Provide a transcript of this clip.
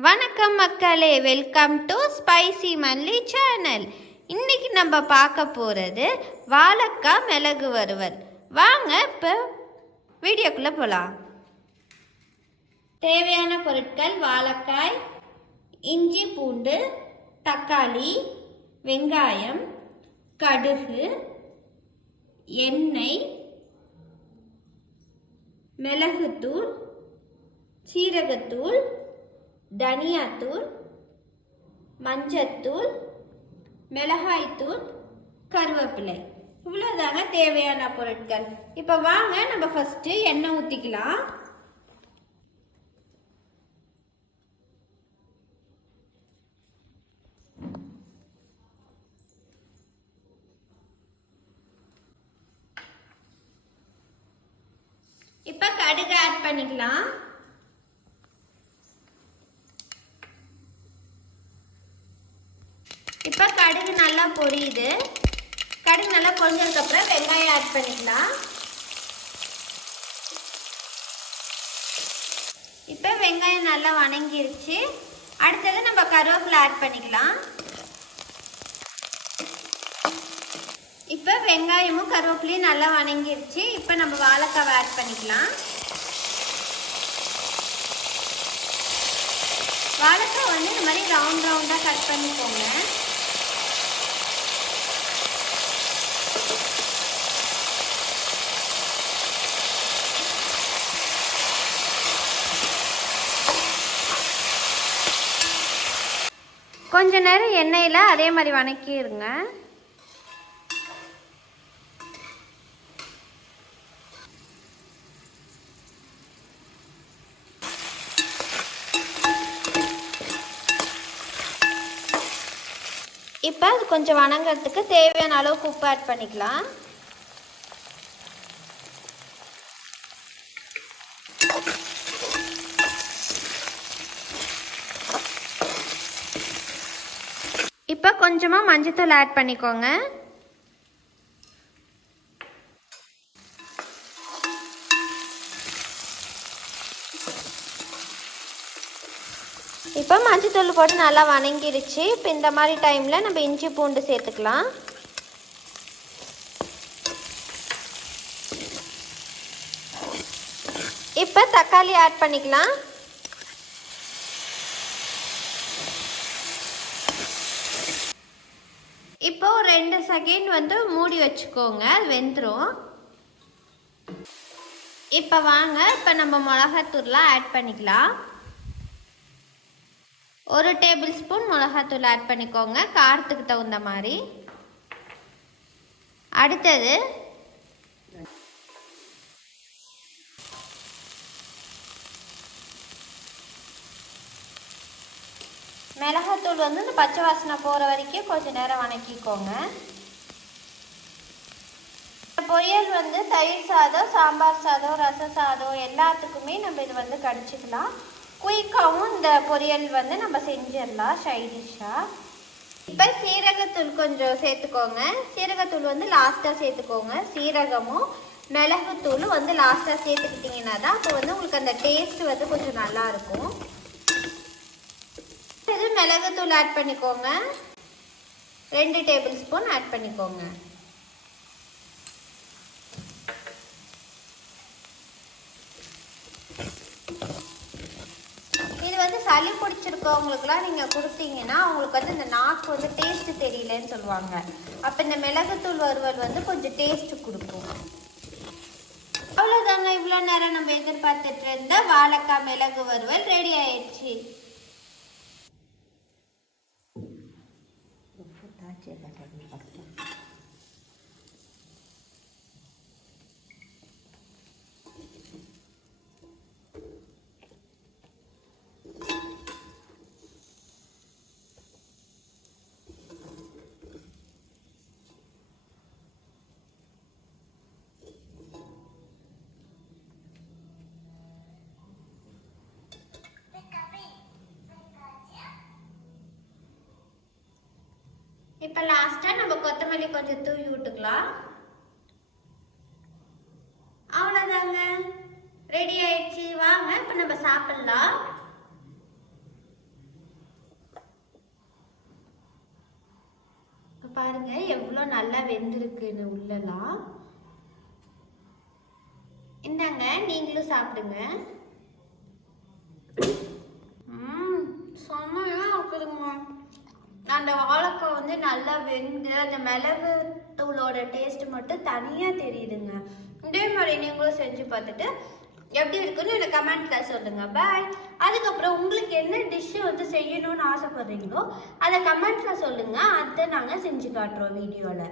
வணக்கம் மக்களே welcome to spicy Malli channel இன்னைக்கு நம்ம பார்க்க போகிறது வாழைக்காய் மிளகு வறுவல். வாங்க இப்போ வீடியோக்குள்ளே போகலாம் தேவையான பொருட்கள் வாழைக்காய் இஞ்சி பூண்டு தக்காளி வெங்காயம் கடுகு எண்ணெய் மிளகுத்தூள் சீரகத்தூள் தனியாத்தூள் மஞ்சத்தூள் மிளகாய்த்தூள் கருவேப்பிலை. இவ்வளோதாங்க தேவையான பொருட்கள். இப்போ வாங்க நம்ம ஃபஸ்ட்டு எண்ணெய் ஊற்றிக்கலாம் இப்போ கடுகு ஆட் பண்ணிக்கலாம். இப்போ கடுகு நல்லா பொரியுது. கடுகு நல்லா பொரிஞ்சதுக்கப்புறம் வெங்காயம் ஆட் பண்ணிக்கலாம். இப்போ வெங்காயம் நல்லா வணங்கிருச்சு. அடுத்தது நம்ம கருவேப்பிலை ஆட் பண்ணிக்கலாம். இப்போ வெங்காயமும் கருவேப்பிலையும் நல்லா வணங்கிருச்சு. இப்போ நம்ம வாழைக்காவை ஆட் பண்ணிக்கலாம். வாழைக்காய் வந்து இந்த மாதிரி ரவுண்ட் ரவுண்டாக கட் பண்ணிக்கோங்க. கொஞ்ச நேரம் எண்ணெயில் அதே மாதிரி வணக்கிடுங்க இப்போ அது கொஞ்சம் வணங்கிறதுக்கு தேவையான அளவுக்கு உப்பு ஆட் பண்ணிக்கலாம். இப்போ கொஞ்சமாக மஞ்சத்தூள் ஆட் பண்ணிக்கோங்க. இப்போ மஞ்சத்தூள் போட்டு நல்லா வணங்கிருச்சு. இப்போ இந்த மாதிரி டைமில் நம்ம இஞ்சி பூண்டு சேர்த்துக்கலாம். இப்போ தக்காளி ஆட் பண்ணிக்கலாம். இப்போ ஒரு ரெண்டு செகண்ட் வந்து மூடி வச்சுக்கோங்க அது வெந்துடும் இப்போ வாங்க இப்போ நம்ம மிளகாத்தூள்லாம் ஆட் பண்ணிக்கலாம். ஒரு டேபிள் ஸ்பூன் மிளகாத்தூள் ஆட் பண்ணிக்கோங்க காரத்துக்கு தகுந்த மாதிரி. அடுத்தது மிளகாத்தூள் வந்து இந்த பச்சை வாசனை போகிற வரைக்கும் கொஞ்சம் நேரம் வணக்கிக்கோங்க. பொரியல் வந்து தயிர் சாதம் சாம்பார் சாதம் ரச சாதம் எல்லாத்துக்குமே நம்ம இது வந்து கடிச்சிக்கலாம். குயிக்காகவும் இந்த பொரியல் வந்து நம்ம செஞ்சிடலாம் சைடிஷ்ஷாக இப்போ சீரகத்தூள் கொஞ்சம் சேர்த்துக்கோங்க. சீரகத்தூள் வந்து லாஸ்ட்டாக சேர்த்துக்கோங்க. சீரகமும் மிளகுத்தூளும் வந்து லாஸ்ட்டாக சேர்த்துக்கிட்டிங்கன்னா தான் அப்போ வந்து உங்களுக்கு அந்த டேஸ்ட் வந்து கொஞ்சம் நல்லாயிருக்கும் இருக்கும். மிளகுத்தூள் ஆட் பண்ணிக்கோங்க. ரெண்டு டேபிள் ஸ்பூன் ஆட் பண்ணிக்கோங்க. இது வந்து சளி பிடிச்சிருக்கவங்களுக்குலாம் நீங்கள் கொடுத்தீங்கன்னா அவங்களுக்கு வந்து இந்த நாக்கு வந்து டேஸ்ட்டு தெரியலன்னு சொல்லுவாங்க. அப்போ இந்த மிளகுத்தூள் வறுவல் வந்து கொஞ்சம் டேஸ்ட்டு கொடுக்கும். அவ்வளோதாங்க இவ்வளோ நேரம் நம்ம எதிர்பார்த்துட்டு இருந்த வாழைக்காய் மிளகு வறுவல் ரெடி ஆயிடுச்சு. இப்போ லாஸ்ட்டாக நம்ம கொத்தமல்லி கொஞ்சம் தூவி விட்டுக்கலாம். அவ்வளோதாங்க ரெடி ஆயிடுச்சு. வாங்க இப்போ நம்ம சாப்பிட்லாம். பாருங்க எவ்வளோ நல்லா வெந்திருக்குன்னு உள்ளலாம். இந்தாங்க நீங்களும் சாப்பிடுங்க. ம் செம்மையாக இருக்குதுங்க. அந்த வாழைக்காய் வந்து நல்லா வெந்து அந்த மிளகு தூளோட டேஸ்ட் மட்டும் தனியாக தெரியுதுங்க. இதே மாதிரி நீங்களும் செஞ்சு பார்த்துட்டு எப்படி இருக்குன்னு எனக்கு கமெண்ட்ல சொல்லுங்க. பாய் அதுக்கப்புறம் உங்களுக்கு என்ன டிஷ்ஷு வந்து செய்யணும்னு ஆசைப்படுறீங்களோ அதை கமெண்ட்ல சொல்லுங்க. அதை நாங்கள் செஞ்சு காட்டுறோம் வீடியோவில்